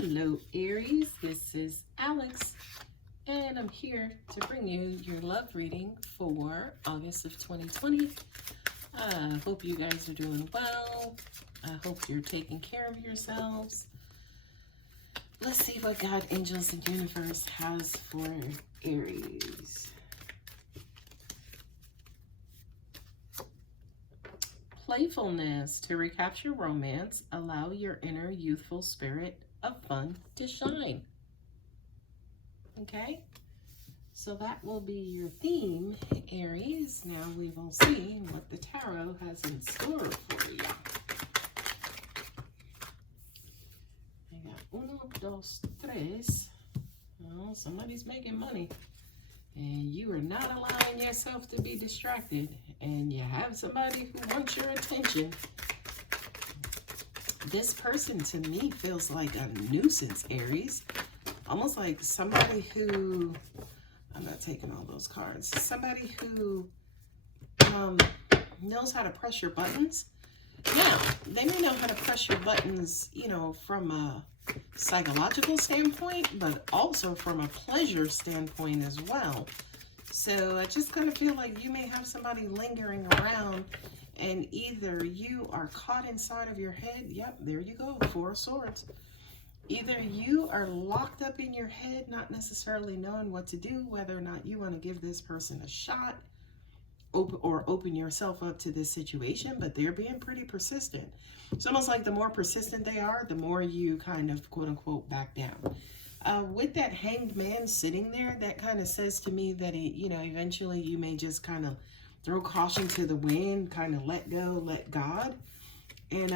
Hello Aries, this is Alex and I'm here to bring you your love reading for August of 2020. I hope you guys are doing well. I hope you're taking care of yourselves. Let's see what God, angels, and universe has for Aries. Playfulness. To recapture romance, allow your inner youthful spirit of fun to shine. Okay, so that will be your theme, Aries. Now we will see what the tarot has in store for you. I got uno, dos, tres. Well, somebody's making money and you are not allowing yourself to be distracted, and you have somebody who wants your attention. This person to me feels like a nuisance, Aries. Almost like somebody who, I'm not taking all those cards, somebody who knows how to press your buttons. Now, they may know how to press your buttons, you know, from a psychological standpoint, but also from a pleasure standpoint as well. So I just kind of feel like you may have somebody lingering around, and either you are caught inside of your head. Yep, there you go, Four of Swords. Either you are locked up in your head, not necessarily knowing what to do, whether or not you want to give this person a shot, or open yourself up to this situation, but they're being pretty persistent. It's almost like the more persistent they are, the more you kind of quote unquote back down. With that Hanged Man sitting there, that kind of says to me that eventually you may just kind of throw caution to the wind, kind of let go, let God, and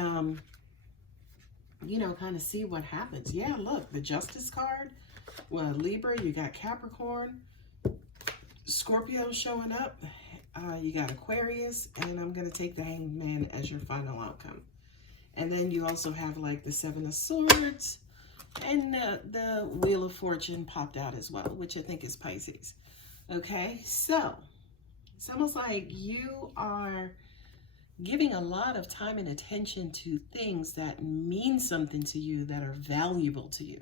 kind of see what happens. Yeah, look, the Justice card. Well, Libra, you got Capricorn, Scorpio showing up. You got Aquarius, and I'm going to take the Hanged Man as your final outcome. And then you also have like the Seven of Swords, and the Wheel of Fortune popped out as well, which I think is Pisces. Okay, so it's almost like you are giving a lot of time and attention to things that mean something to you, that are valuable to you.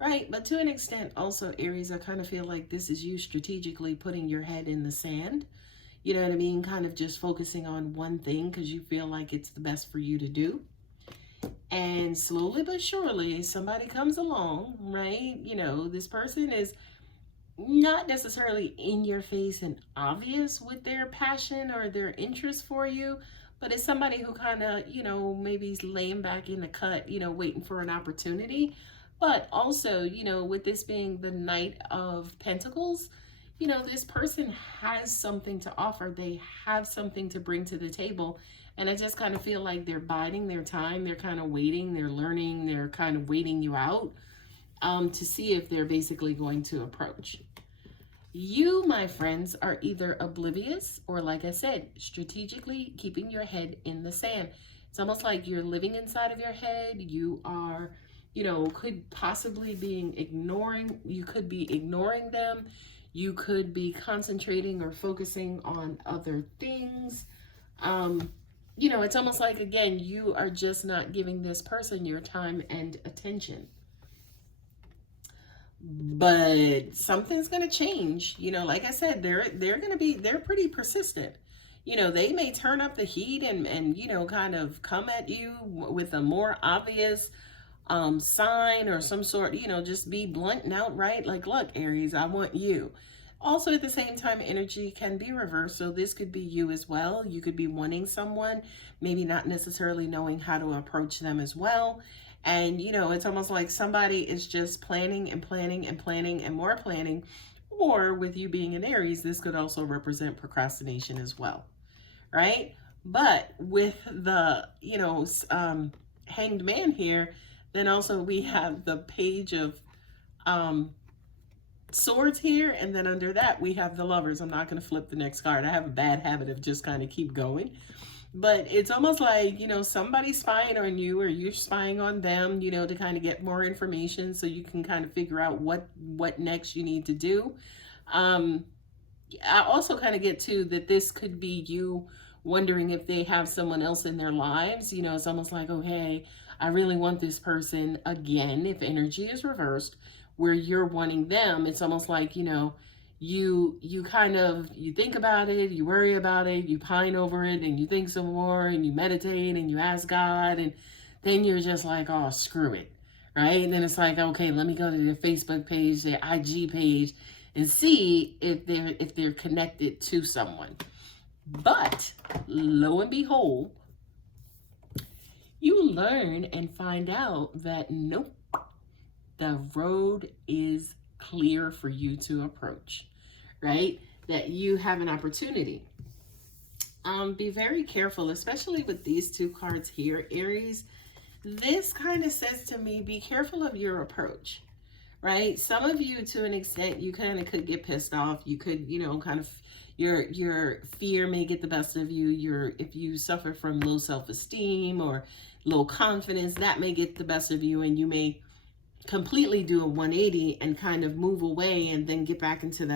Right, but to an extent also, Aries, I kind of feel like this is you strategically putting your head in the sand. You know what I mean? Kind of just focusing on one thing because you feel like it's the best for you to do. And slowly but surely, somebody comes along, right? This person is not necessarily in your face and obvious with their passion or their interest for you, but it's somebody who kind of, maybe is laying back in the cut, waiting for an opportunity. But also, with this being the Knight of Pentacles, this person has something to offer. They have something to bring to the table. And I just kind of feel like they're biding their time. They're kind of waiting. They're learning. They're kind of waiting you out to see if they're basically going to approach. You, my friends, are either oblivious or, like I said, strategically keeping your head in the sand. It's almost like you're living inside of your head. You are, could possibly you could be ignoring them. You could be concentrating or focusing on other things. It's almost like, again, you are just not giving this person your time and attention. But something's going to change. Like I said, they're pretty persistent. They may turn up the heat and kind of come at you with a more obvious sign or some sort, just be blunt and outright, like, look, Aries, I want you. Also, at the same time, energy can be reversed. So this could be you as well. You could be wanting someone, maybe not necessarily knowing how to approach them as well. And, it's almost like somebody is just planning and planning and planning and more planning. Or with you being an Aries, this could also represent procrastination as well, right? But with the, Hanged Man here, then also we have the Page of Swords here, and then under that we have the Lovers. I'm not going to flip the next card. I have a bad habit of just kind of keep going. But it's almost like, somebody's spying on you or you're spying on them, to kind of get more information so you can kind of figure out what next you need to do. I also kind of get to that this could be you wondering if they have someone else in their lives. It's almost like, oh, hey, I really want this person. Again, if energy is reversed, where you're wanting them, it's almost like, you kind of, you think about it, you worry about it, you pine over it, and you think some more, and you meditate, and you ask God, and then you're just like, oh, screw it, right? And then it's like, okay, let me go to their Facebook page, their IG page, and see if they're connected to someone. But lo and behold, you learn and find out that nope, the road is clear for you to approach, right? That you have an opportunity. Be very careful, especially with these two cards here, Aries. This kind of says to me, be careful of your approach, right? Some of you, to an extent, you kind of could get pissed off. You could, kind of, your fear may get the best of you. If you suffer from low self-esteem or low confidence, that may get the best of you, and you may completely do a 180 and kind of move away and then get back into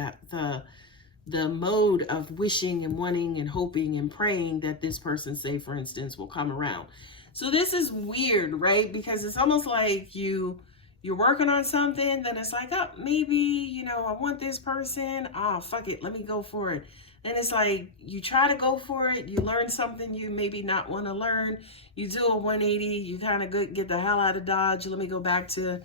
the mode of wishing and wanting and hoping and praying that this person, say for instance, will come around. So this is weird, right? Because it's almost like you're working on something, then it's like, oh, maybe, I want this person. Oh, fuck it, let me go for it. And it's like, you try to go for it, you learn something you maybe not want to learn, you do a 180, you kind of get the hell out of Dodge, let me go back to,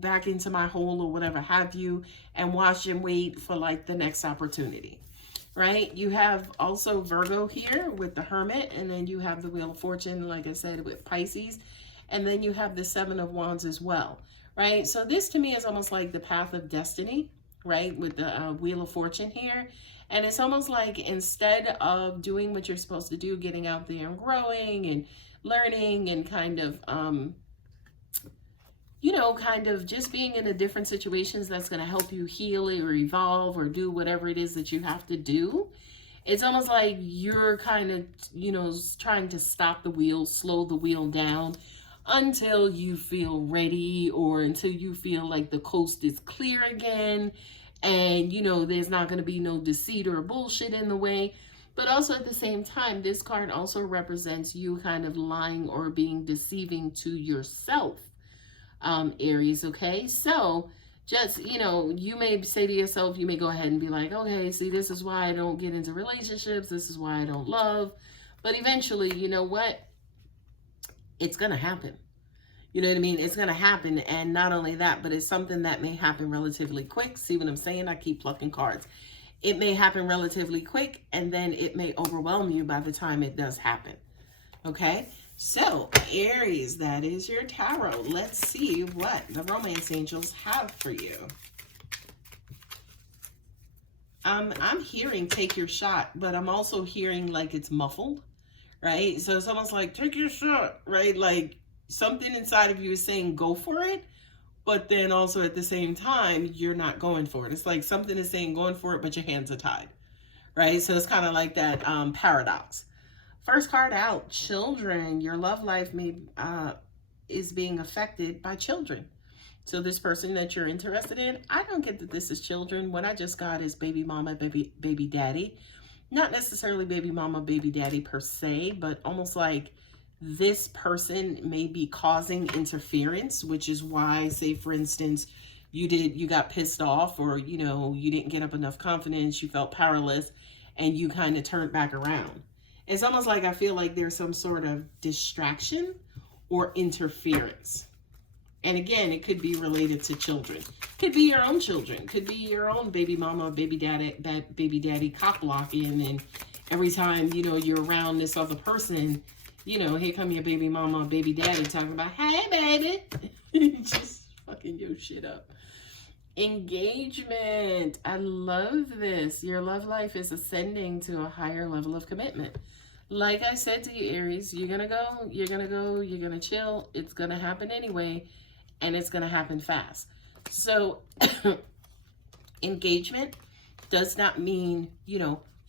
back into my hole or whatever have you, and watch and wait for like the next opportunity, right? You have also Virgo here with the Hermit, and then you have the Wheel of Fortune, like I said, with Pisces, and then you have the Seven of Wands as well, right? So this to me is almost like the path of destiny, right? With the Wheel of Fortune here. And it's almost like instead of doing what you're supposed to do, getting out there and growing and learning and kind of, kind of just being in a different situations that's going to help you heal or evolve or do whatever it is that you have to do. It's almost like you're kind of, trying to stop the wheel, slow the wheel down until you feel ready or until you feel like the coast is clear again. And, there's not going to be no deceit or bullshit in the way. But also at the same time, this card also represents you kind of lying or being deceiving to yourself, Aries, okay? So just, you may say to yourself, you may go ahead and be like, okay, see, this is why I don't get into relationships. This is why I don't love. But eventually, you know what? It's going to happen. You know what I mean? It's going to happen. And not only that, but it's something that may happen relatively quick. See what I'm saying? I keep plucking cards. It may happen relatively quick, and then it may overwhelm you by the time it does happen. Okay? So, Aries, that is your tarot. Let's see what the romance angels have for you. I'm hearing take your shot, but I'm also hearing like it's muffled, right? So it's almost like take your shot, right? Like, something inside of you is saying go for it, but then also at the same time, you're not going for it. It's like something is saying going for it, but your hands are tied, right? So it's kind of like that paradox. First card out, children. Your love life is being affected by children. So this person that you're interested in, I don't get that this is children. What I just got is baby mama, baby daddy. Not necessarily baby mama, baby daddy per se, but almost like this person may be causing interference, which is why, say for instance, you got pissed off, or you didn't get up enough confidence, you felt powerless, and you kind of turned back around. It's almost like I feel like there's some sort of distraction or interference. And again, it could be related to children. Could be your own children. Could be your own baby mama, baby daddy cock blocking, and every time you're around this other person, here come your baby mama, baby daddy talking about, hey, baby. Just fucking your shit up. Engagement. I love this. Your love life is ascending to a higher level of commitment. Like I said to you, Aries, you're going to go, you're going to chill. It's going to happen anyway, and it's going to happen fast. So engagement does not mean,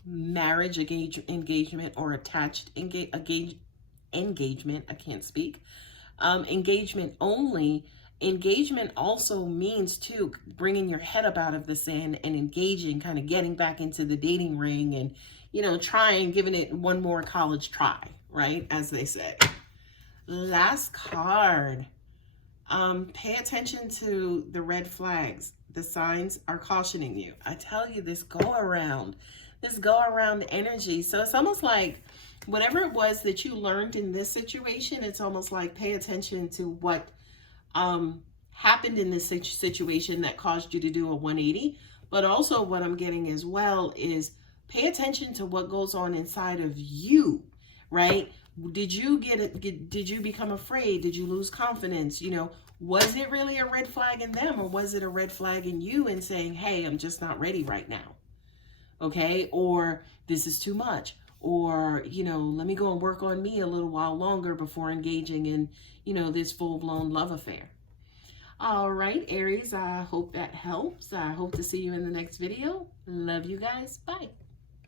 marriage engagement or attached engagement. I can't speak. Engagement only. Engagement also means too bringing your head up out of the sand and engaging, kind of getting back into the dating ring and, giving it one more college try, right? As they say. Last card. Pay attention to the red flags. The signs are cautioning you. I tell you, this go around energy. So it's almost like whatever it was that you learned in this situation, it's almost like pay attention to what happened in this situation that caused you to do a 180. But also what I'm getting as well is pay attention to what goes on inside of you, right? Did you did you become afraid? Did you lose confidence? You know, was it really a red flag in them, or was it a red flag in you and saying, hey, I'm just not ready right now? Okay. Or this is too much, or, you know, let me go and work on me a little while longer before engaging in, you know, this full-blown love affair. All right, Aries, I hope that helps. I hope to see you in the next video. Love you guys. Bye.